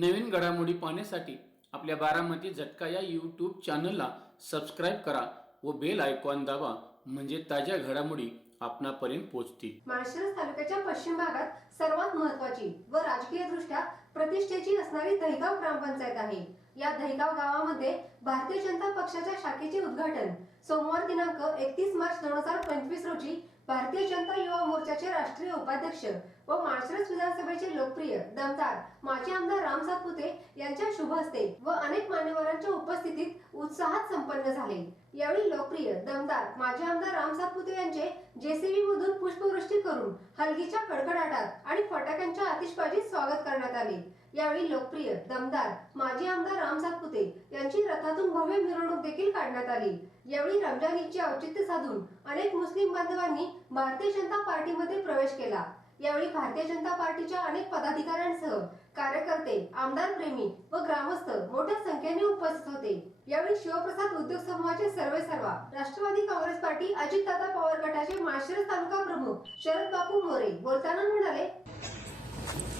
नवीन घडामोडी पाहण्यासाठी आपल्या बारामती झटका या यूट्यूब चॅनलला सबस्क्राईब करा व बेल आयकॉन दाबा म्हणजे ताज्या घडामोडी आपणापर्यंत पोहोचतील. माळशिरस तालुक्याच्या पश्चिम भागात सर्वात महत्वाची व राजकीय दृष्ट्या प्रतिष्ठेची असणारी दहिगाव ग्रामपंचायत आहे. या दहिगाव गावामध्ये भारतीय जनता पक्षाच्या शाखेचे उद्घाटन. सोमवार दिनांक एकतीस मार्च दोन हजार पंचवीस रोजी भारतीय जनता युवा मोर्चाचे राष्ट्रीय उपाध्यक्ष व माळशिरस विधानसभेचे लोकप्रिय दमदार माजी आमदार राम सातपुते यांच्या शुभ हस्ते व अनेक मान्यवरांच्या उपस्थितीत उत्साहात संपन्न झाले. यावेळी लोकप्रिय दमदार माजी आमदार राम सातपुते यांचे जेसीबी मधून पुष्पवृष्टी करून हलगीच्या कडकडाटात आणि फटाक्यांच्या आतिषबाजीत स्वागत करण्यात आले. यावेळी लोकप्रिय दमदार माजी आमदार राम सातपुते यांची रथातून भव्य मिरवणूक देखील काढण्यात आली. यावेळी रमजान ईदचे औचित्य साधून अनेक मुस्लिम बांधवांनी भारतीय जनता पार्टीमध्ये प्रवेश केला. यावेळी भारतीय जनता पार्टीच्या अनेक पदाधिकाऱ्यांसह कार्यकर्ते आमदार प्रेमी व ग्रामस्थ मोठ्या संख्येने उपस्थित होते. यावेळी शिवप्रसाद उद्योग समूहाचे सर्वे सर्वा राष्ट्रवादी काँग्रेस पार्टी अजितदादा पवार गटाचे माळशिरस तालुका प्रमुख शरद बापू मोरे बोलताना म्हणाले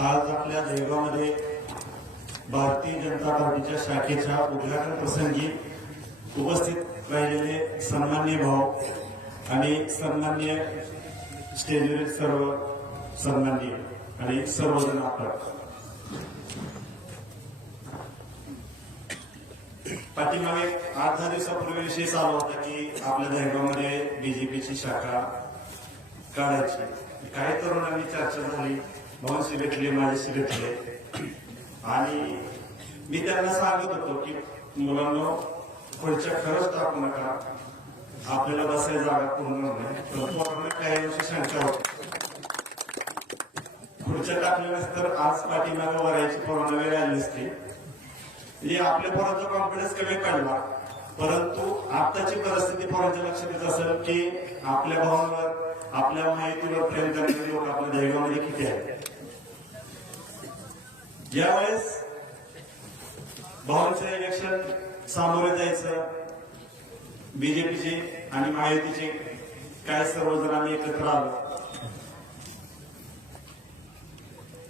आज आपल्या जळगावमध्ये भारतीय जनता पार्टीच्या शाखेच्या उद्घाटन प्रसंगी उपस्थित राहिलेले सन्मान्य भाऊ आणि सन्मान्य स्टेजवरील सर्व सन्मान्य आणि सर्वजण आपण पाठीमागे आठ दहा दिवसापूर्वी विषय चालू होता की आपल्या दहेगावमध्ये बीजेपीची शाखा काढायची. काही तरुणांनी चर्चा झाली. मोहनशी भेटले माझ्याशी भेटले आणि मी त्यांना सांगत होतो की मुलांना पुढच्या खरंच टाकू नका आपल्याला बसायला जागा पूर्ण नाही. तर काही वर्षी शंका होती. पुढच्या टाकल्यानंतर आज पाठीमागे वरायची पोरांना वेळ आली असते म्हणजे आपल्या पोरांचा कॉन्फिडन्स कमी पडला. परंतु आताची परिस्थिती पोरांच्या लक्षात येत असेल की आपल्या भावांवर आपल्या माहितीवर प्रेम करणारे लोक आपल्या दैवामध्ये किती आहेत? यावेळेस भावांचं इलेक्शन सामोरे जायचं बीजेपीचे आणि महायुतीचे काय सर्वजण आम्ही एकत्र आलो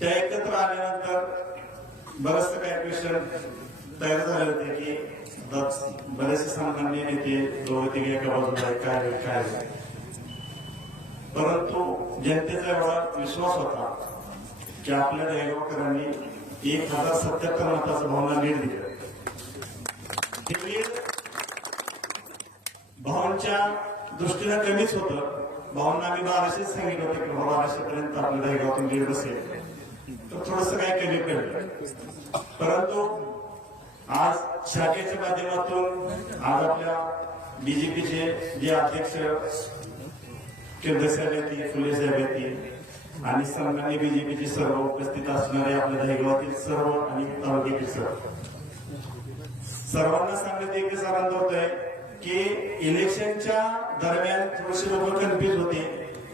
त्या एकत्र आल्यानंतर बरंचसं काही क्वेश्चन तयार झाले होते की बरेचसे संघांनी नेते दोघे तिघे एका बाजूला काय होईल, काय होईल. परंतु जनतेचा एवढा विश्वास होता की आपल्या दहेगावकरांनी एक हजार सत्याहत्तर मताचं भावना लीड दिलं. ते लीड भावांच्या दृष्टीनं कमीच होतं. भावांना आम्ही बाराशेच सांगितलं होतं की बाबा बाराशे पर्यंत आपल्या दहीगावातून लीड बसेल तर थोडस काय कमी पडलं. परंतु आज शाखेच्या माध्यमातून आज आपल्या बीजेपीचे जे अध्यक्ष केंद्र साहेब येतील फुले साहेब येतील आणि सन्मान्य बीजेपीचे सर्व उपस्थित असणारे आपल्या दहिगावातील सर्व आणि तालुक्यातील सर्व. सर्वांना सांगण्यात एकच आनंद होत आहे की इलेक्शनच्या दरम्यान थोडेसे लोक कन्फ्युज होते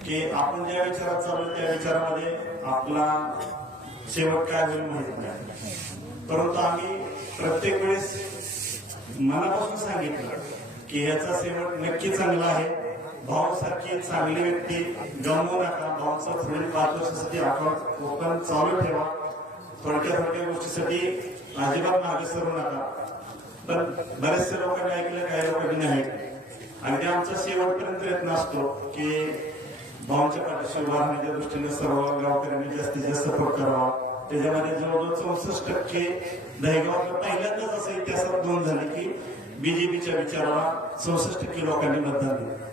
की आपण ज्या विचारात चालू त्या विचारामध्ये आपला शेवट काय होईल माहीत नाही. परंतु आम्ही प्रत्येक वेळेस मनापासून सांगितलं की याचा शेवट नक्की चांगला आहे. भावासारखी चांगली व्यक्ती. गमवू नका भावाचा पुढील पाच वर्षासाठी आपण ओपन चालू ठेवा. थोडक्या थोडक्या गोष्टीसाठी अजिबात मागे सरू नका. पण बऱ्याचशा लोकांनी ऐकलं काही लोकांनी नाही. आणि ते आमचा शेवटपर्यंत प्रयत्न असतो की भावांच्या पाठीशी उभारण्याच्या दृष्टीने सर्व गावकऱ्यांनी जास्तीत जास्त सपोर्ट करावा. त्याच्यामध्ये जवळजवळ चौसष्ट टक्के दहेगावातलं पहिल्यांदाच असं इतिहासात नोंद झाली की बीजेपीच्या विचाराला चौसष्ट टक्के लोकांनी मतदान दिलं.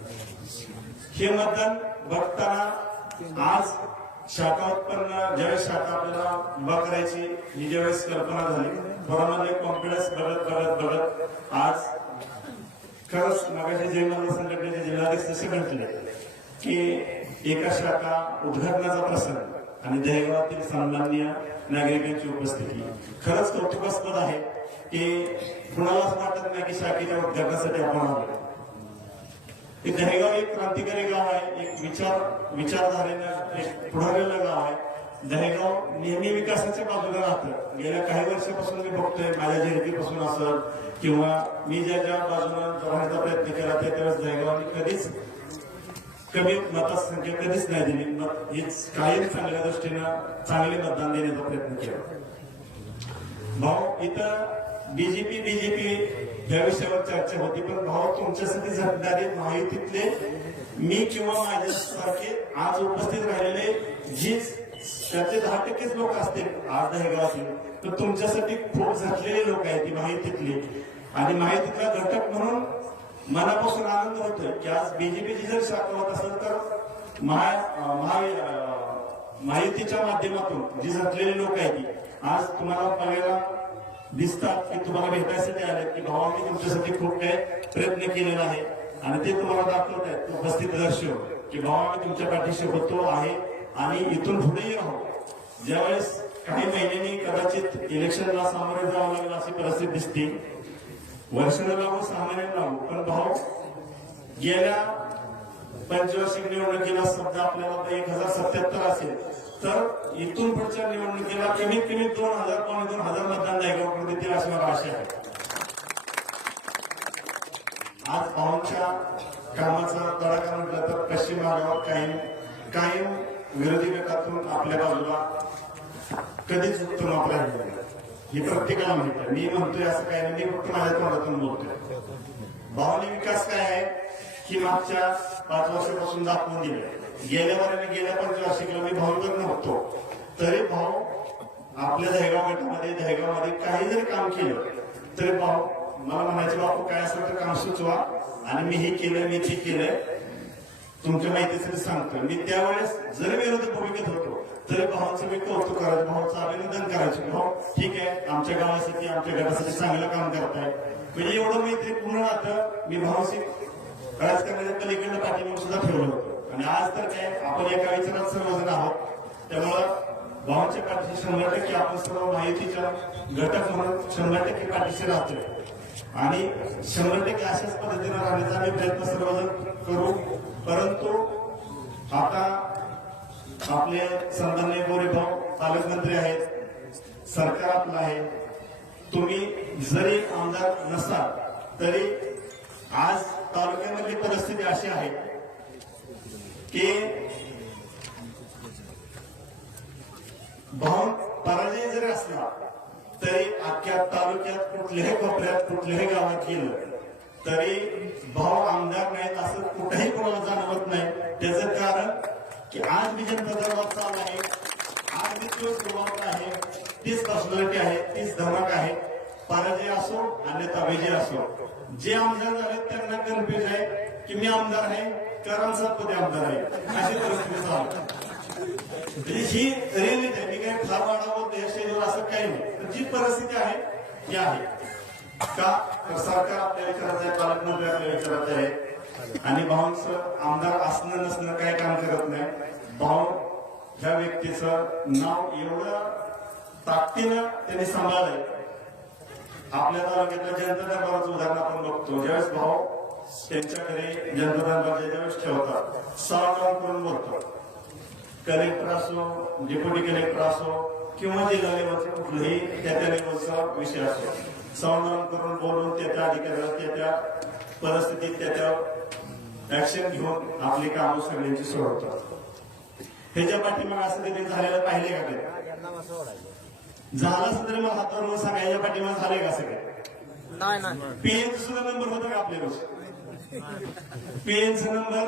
हे मतदान बघताना आज शाखा उत्पन्न ज्यावेळेस शाखा आपल्याला उभा करायची ही ज्यावेळेस कल्पना झाली थोडामध्ये कॉन्फिडन्स बघत बघत बघत आज खरंच मगाशी जे मला संघटनेचे जिल्हाधीश तसे म्हटले की एका शाखा उद्घाटनाचा प्रसंग आणि दैवातील सन्माननीय नागरिकांची उपस्थिती खरंच कौतुकास्पद आहे की कुणालाच वाटत नाही की शाखेच्या उद्घाटनासाठी आपण आलो हे दहेगाव एक क्रांतिकारी गाव आहे एक विचार विचारधारेनं एक पुढारलेलं गाव आहे. दहेगाव नेहमी विकासाच्या बाजूला राहतं. गेल्या काही वर्षापासून मी बघतोय माझ्या जयंतीपासून असं किंवा मी ज्या ज्या बाजूला राहण्याचा प्रयत्न केला त्या त्यावेळेस दहेगावने कधीच कमी मतसंख्या कधीच नाही दिली. मत हीच कायम चांगल्या दृष्टीनं चांगले मतदान देण्याचा प्रयत्न केला. भाऊ इथं बीजेपी बीजेपी या विषयावर चर्चा होती. पण भाऊ तुमच्यासाठी जबाबदारी माहितीतले मी किंवा माझ्यासारखे आज उपस्थित राहिलेले जी त्याचे दहा टक्केच लोक असतील आज दहेगावातील तर तुमच्यासाठी खूप झटलेले लोक आहेत ती माहितीतली. आणि माहितीतला घटक म्हणून मनापासून आनंद होतोय की आज बीजेपीची जर शाखा होत असेल तर महा माहितीच्या माध्यमातून जी झटलेले लोक आहेत ती आज तुम्हाला बघायला दिसतात की तुम्हाला भेटायसाठी आले की भावांनी तुमच्यासाठी खूप काही प्रयत्न केलेला आहे. आणि ते तुम्हाला दाखवत आहेत. उपस्थित दर्शव की भावा मी तुमच्या पाठीशी होतो आहे आणि इथून पुढेही राहू ज्यावेळेस काही महिन्यांनी कदाचित इलेक्शनला सामोरे जावं लागेल अशी परिस्थिती दिसते. वर्षाला लागू सामान्य महिन्याला लागू पण भाऊ गेल्या पंचवार्षिक निवडणुकीला समजा आपल्याला एक हजार सत्याहत्तर असेल. तर इथून पुढच्या निवडणुकीला कमीत कमी दोन हजार पावणे दोन हजार मतदान जायगावकडे देतील अशी मला आशा आहे. आज पाहुणच्या कामाचा तडाखा म्हटलं तर पश्चिम भागावर कायम कायम विरोधी गटातून आपल्या बाजूला कधीच उत्तम आपल्या हे प्रत्येकाला माहीत आहे मी म्हणतोय असं काय नाही मी फक्त माझ्या तोंडातून बोलतोय. भावनिक विकास काय आहे की मागच्या पाच वर्षापासून दाखवून दिले गेल्या वर्षी गेल्या पंचवार्षिकला मी भाऊंवर नव्हतो तरी भाऊ आपल्या दहेगाव गटामध्ये दहेगावमध्ये काही जरी काम केलं तरी भाऊ मला म्हणायचे बापू काय असेल तर काम सुचवा? आणि मी हे केलं मी ते केलंय. तुमच्या माहितीसाठी सांगतो मी त्यावेळेस जरी विरोध भूमिकेत होतो तरी भावाचं मी कौतुक करायचं भावाचं अभिनंदन करायचं भाऊ ठीक आहे आमच्या गावासाठी आमच्या घरासाठी चांगलं काम करताय. म्हणजे एवढं मैत्री पूर्ण नातं मी भावाशी राजकारणाच्या पलीकडनं पाठिंबा सुद्धा ठेवलं होतं. आणि आज तर काय आपण एका विचारात सर्वजण आहोत. त्यामुळं भावाच्या पाठीशी शंभर टक्के आपण सर्व माहितीच्या घटक म्हणून शंभर टक्के पाठीशी राहतोय. आणि शंभर टक्के अशाच पद्धतीनं राहण्याचा आम्ही प्रयत्न सर्वजण करू. परंतु आता आपले सन्मान्य गोरे भाऊ पालकमंत्री आहेत सरकार आपलं आहे. तुम्ही जरी आमदार नसाल तरी आज तालुक्यामधली परिस्थिती अशी आहे की भाऊ पराजय जरी असला तरी अख्ख्या तालुक्यात कुठल्याही कोपऱ्यात कुठल्याही गावात गेलं, तरी भाऊ आमदार नाहीत असं कुठेही कोणाला जाणवत नाही. त्याचं कारण की आज मी जनता दरबार चालू आहे, आज मी तोच गुणवत आहे, तीच पर्सनॅलिटी आहे, तीच धमक आहे. पराजय असो, अन्यथा विजय असो. जे आमदार झाले त्यांना कन्फ्युज आहे की मी आमदार आहे. करांचा पदे आमदार आहे. अशी परिस्थिती चालू म्हणजे ही रिअलिटी आहे मी काही फार वाढावं या स्टेजवर असं काही नाही. तर जी परिस्थिती आहे ती आहे. का? तर सरकार आपल्या विचारात आहे पालकमंत्री आपल्या विचारात आहे. आणि भाऊंचं आमदार असणं नसणं काय काम करत नाही. भाऊ ह्या व्यक्तीचं नाव एवढं ताकदीनं त्यांनी सांभाळलंय. आपल्या तालुक्यातल्या जनता दरबाराचं उदाहरण आपण बघतो. ज्यावेळेस भाऊ त्यांच्याकडे जनता दरबारच्या ज्यावेळेस ठेवतात सराव करून बोलतात कलेक्टर असो डेप्युटी कलेक्टर असो किंवा जिल्हा लेवलचा कुठलाही त्या त्या लेवलचा विषय असो. संवाद करून बोलून त्या त्या अधिकाऱ्याला त्या त्या परिस्थितीत त्या त्या ऍक्शन घेऊन आपली कामं सगळ्यांची सोडवतात. ह्याच्या पाठीमाग असं कधी झालेलं पाहिले का कधी? झालं असं तरी मला हातावर सांगा ह्याच्या पाठीमाग झाले का सगळे? पीएनचा सुद्धा नंबर होता का आपल्याकडे पीएनचा नंबर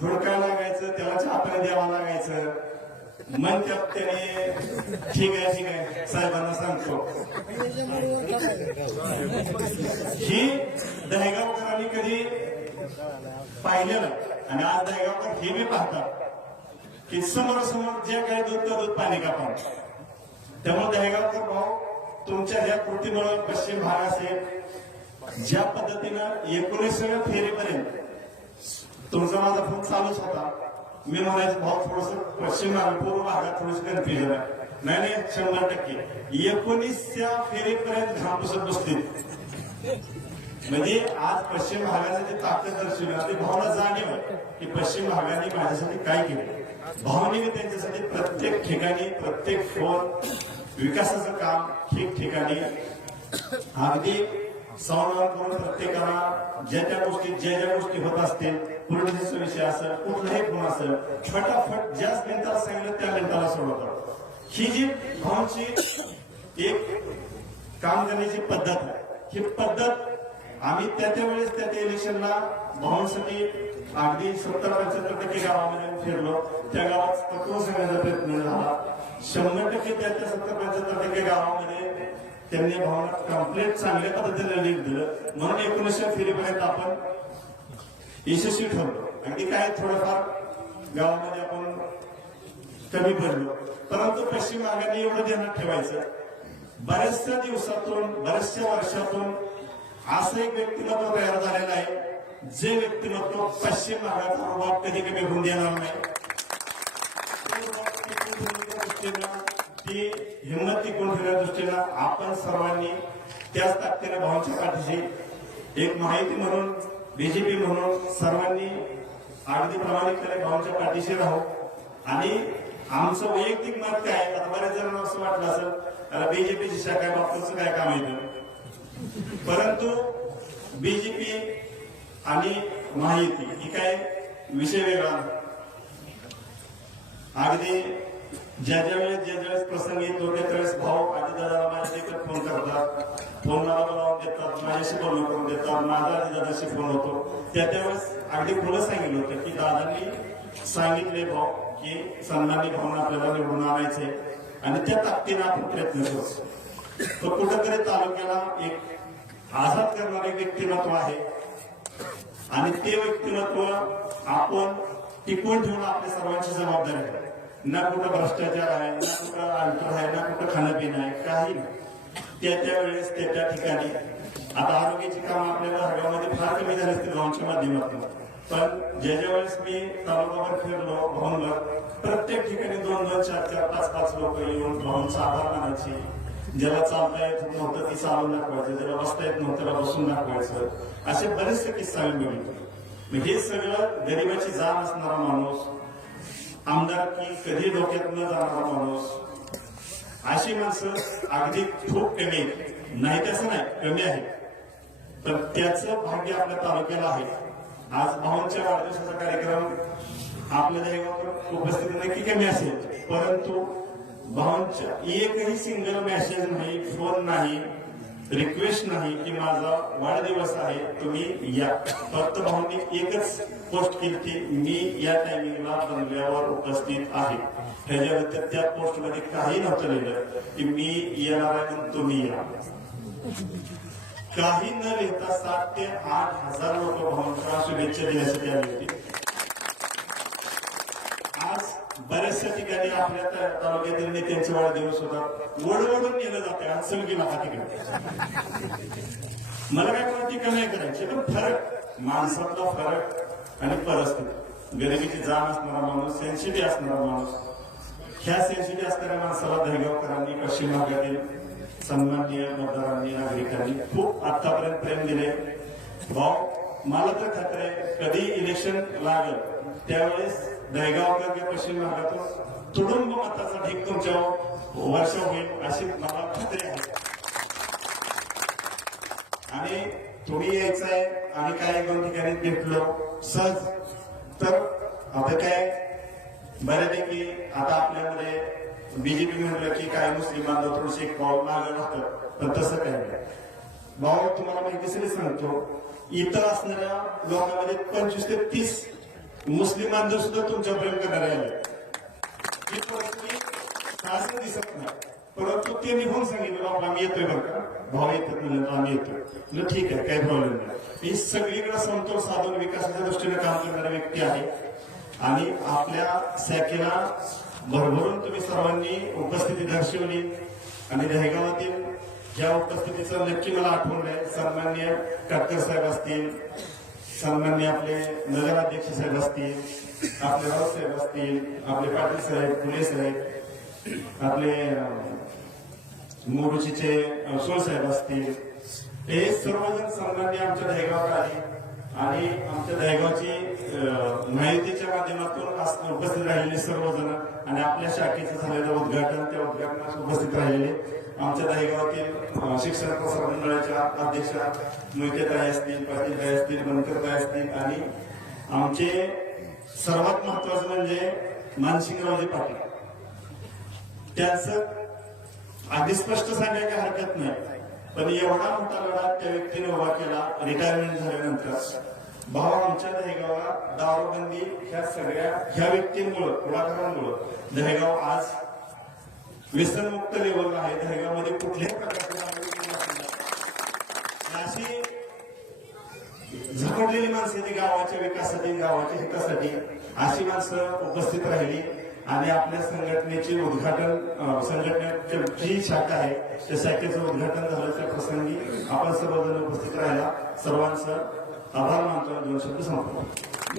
हुडकायला लागायचं त्याला हाताने द्यावा लागायचं. मग त्यात त्याने ठीक आहे ठीक आहे. साहेबांना सांगतो. ही दहेगावकरांनी कधी पाहिलेलं आणि आज दहेगावकर हे मी पाहतात की समोर समोर जे काही दूध त्या दूध पाणी का पाणी त्यामुळे दहेगावकर भाऊ तुमच्या ज्या कृतीमुळे पश्चिम भाग असेल ज्या पद्धतीनं एकोणीसव्या फेरीपर्यंत तुमचा माझा फोन चालूच होता. मी म्हणायचं भाऊ थोडस पश्चिम पूर्व भागात थोडस कन्फ्युजन आहे. नाही नाही शंभर टक्के. एकोणीसच्या फेरीपर्यंत घामपुसत बसतील म्हणजे आज पश्चिम भागाने जे ताकद दर्शवली ना, भावना जाणीव आहे की पश्चिम भागाने माझ्यासाठी काय केलं. भावनेने त्यांच्यासाठी प्रत्येक ठिकाणी प्रत्येक फोन विकासाचं काम ठिकठिकाणी. अगदी संवाद करून प्रत्येकाला ज्या त्या गोष्टी ज्या ज्या गोष्टी होत असतील पूर्णतेचा विषय असेल कुठलाही गुण असेल फटाफट ज्याच मिनिटाला सांगितलं त्या मिनिटाला सोडवतात ही जी भावची एक काम करण्याची पद्धत आहे. ही पद्धत आम्ही त्या त्यावेळेस त्या त्या इलेक्शनला भावांसाठी अगदी सत्तर पंच्याहत्तर टक्के गावामध्ये फिरलो. त्या गावात तत्व सांगण्याचा प्रयत्न झाला. शंभर टक्के त्या सत्तर पंच्याहत्तर टक्के गावामध्ये त्यांनी भावना कंप्लीट चांगल्या पद्धतीने लीड दिलं. म्हणून एकोणीसशे फेरीपर्यंत आपण यशस्वी ठरलो. अगदी काय थोडंफार गावामध्ये आपण कमी पडलो परंतु पश्चिम भागाने एवढं ध्यानात ठेवायचं. बऱ्याचशा दिवसातून बऱ्याचशा वर्षातून असं एक व्यक्तिमत्व तयार झालेलं आहे. जे व्यक्तिमत्व पश्चिम भागाचा प्रभाव कधी कमी होऊन देणार नाही. दृष्टीनं, ती हिंमत टिकून ठेवण्या दृष्टीनं आपण सर्वांनी त्याच ताकदीनं भावांच्या पाठीशी एक माहिती म्हणून बीजेपी म्हणून सर्वांनी अगदी प्रामाणिकपणे भावांच्या पाठीशी राहू. आणि आमचं वैयक्तिक मत काय आहे? आता बऱ्याच जणांना असं वाटलं असेल त्याला बीजेपीची शाखा बाबतीचं काय काम आहे परंतु बीजेपी आणि महायुती ही काय विषय वेगळा. अगदी ज्या ज्या वेळेस ज्या ज्या वेळेस प्रसंग येतो त्या त्यावेळेस भाऊ आधी दादाला माझ्या देखत फोन करतात. फोन मला लावून देतात. माझ्याशी बोलणं करून देतात. माझा आधी दादाशी फोन होतो. त्या त्यावेळेस अगदी पुढे सांगितलं होतं की दादांनी सांगितले भाऊ की सन्मानी भावना आपल्याला निवडून आणायचे आणि त्या ताकदीनं आपण प्रयत्न करतो तो कुठंतरी तालुक्याला एक आझाद करणारे व्यक्तिमत्व आहे. आणि ते व्यक्तिमत्व आपण टिकवून ठेवणं आपल्या सर्वांची जबाबदारी आहे. ना कुठं भ्रष्टाचार आहे ना कुठं अंतर आहे ना कुठं खाणं पिणं आहे काही नाही. त्या त्या वेळेस त्या त्या ठिकाणी. आता आरोग्याची कामं आपल्या भागामध्ये फार कमी झाली असतील गावच्या माध्यमातून. पण ज्या ज्या वेळेस मी तालुकाभर फिरलो भाऊंवर प्रत्येक ठिकाणी दोन दोन चार चार पाच पाच लोक येऊन भाऊंचा आभार मानायचे. ज्याला चालता येत नव्हतं ती चालून दाखवायचं. ज्याला बसता येत नव्हतं त्याला बसून दाखवायचं. असे बरेचसे किस्सा आम्ही हे सगळं गरिबाची जाण असणारा माणूस आमदार की कधी डोक्यात न जाणारा माणूस. अशी माणसं अगदी खूप कमी नाही तसं नाही कमी आहे तर त्याचं भाग्य आपल्या तालुक्याला आहे. आज भावांच्या वाढदिवसाचा कार्यक्रम आपल्या दैवावर उपस्थित नक्की कमी असेल. परंतु भावांच्या एकही सिंगल मेसेज नाही फोन नाही रिक्वेस्ट नाही की माझा वाढदिवस आहे तुम्ही या. फक्त भाऊंनी एकच पोस्ट केली की मी या टायमिंगला बंगल्यावर उपस्थित आहे. त्याच्याबद्दल त्या पोस्टमध्ये काही नव्हतं लिहिलं की मी येणार आहे तुम्ही या. काही न लिहिता सात ते आठ हजार लोक भावांच्या शुभेच्छा देण्यासाठी आली होती आज बऱ्याचशा ठिकाणी आपल्या तालुक्यातील नेत्यांचे वाढदिवस होतात. वडवडून नेलं जाते. आज सलगी तिकडे. मला काय कोणती टीका नाही करायची? पण फरक माणसातला फरक आणि परिस्थिती. गरिबीची जाण असणारा माणूस सेन्सिटिव्ह असणारा माणूस. ह्या सेन्सिटिव्ह असणाऱ्या माणसाला दहेगावकरांनी पश्चिम भागातील सन्माननीय मतदारांनी नागरिकांनी खूप आतापर्यंत प्रेम दिले. भाऊ मला तर खात्री आहे कधी इलेक्शन लागल त्यावेळेस दहेगावकर किंवा पश्चिम भागातून तुडुंब मताचा ढीक तुमच्या वर्ष होईल अशी मला खात्री आहे. आणि थोडी यायचं आहे आणि काय दोन ठिकाणी भेटलो सहज. तर आता काय बऱ्यापैकी आता आपल्यामध्ये बीजेपी म्हणलं की काय मुस्लिम बांधव थोडेसे एक पाऊल मागे राहतात तर तसं काय नाही. भाऊ तुम्हाला माहिती सगळी सांगतो इथं असणाऱ्या लोकांमध्ये पंचवीस ते तीस मुस्लिम बांधव सुद्धा तुमच्या प्रेम ही परिस्थिती असं दिसत नाही. परंतु ते निघून सांगितलं बाबा आम्ही येतोय बरं का? भाव येतात म्हणलं आम्ही येतोय. तुला ठीक आहे काही प्रॉब्लेम नाही. ही सगळीकडे समतोल साधून विकासाच्या दृष्टीने काम करणारा व्यक्ती आहे. आणि आपल्या शाखेला भरभरून तुम्ही सर्वांनी उपस्थिती दर्शवली. आणि दहेगावातील ज्या उपस्थितीचं नक्की मला आठवण आहे सन्मान्य काटकर साहेब असतील सन्मान्य आपले नगराध्यक्ष साहेब असतील आपले राऊत साहेब असतील आपले पाटील साहेब फुले साहेब आपले मोरुचीचे सोळ साहेब असतील. हे सर्वजण सन्मान्य आमच्या दहेगावात आले आणि आमच्या दहेगावची माहितीच्या माध्यमातून आज उपस्थित राहिलेले सर्वजण आणि आपल्या शाखेचं झालेलं उद्घाटन त्या उद्घाटनात उपस्थित राहिलेले. आमच्या दहीगावातील शिक्षण प्रसार मंडळाच्या अध्यक्षा मोहितेताई असतील पाटीलताई असतील बनकरताई असतील आणि आमचे सर्वात महत्वाचं म्हणजे मानसिंगरावजी पाटील. त्यांचं अगदी स्पष्ट सांगायला काही हरकत नाही पण एवढा मोठा लढा त्या व्यक्तीने उभा केला रिटायरमेंट झाल्यानंतर. भाव आमच्या दहेगावला दारूबंदी ह्या सगळ्या ह्या व्यक्तींमुळं पुढाकारांमुळं दहेगाव आज व्यसनमुक्त लेवल आहे दहेगावमध्ये कुठल्याही प्रकारचे अशी माणसं ती गावाच्या विकासासाठी गावाच्या हितासाठी. अशी माणसं उपस्थित राहिली आणि आपल्या संघटनेचे उद्घाटन अं, संघटनेची जी शाखा आहे त्या शाखेचं उद्घाटन झालं. त्या प्रसंगी आपण सर्वजण उपस्थित राहिला सर्वांचं आभार मानतो दोन शब्द संपतो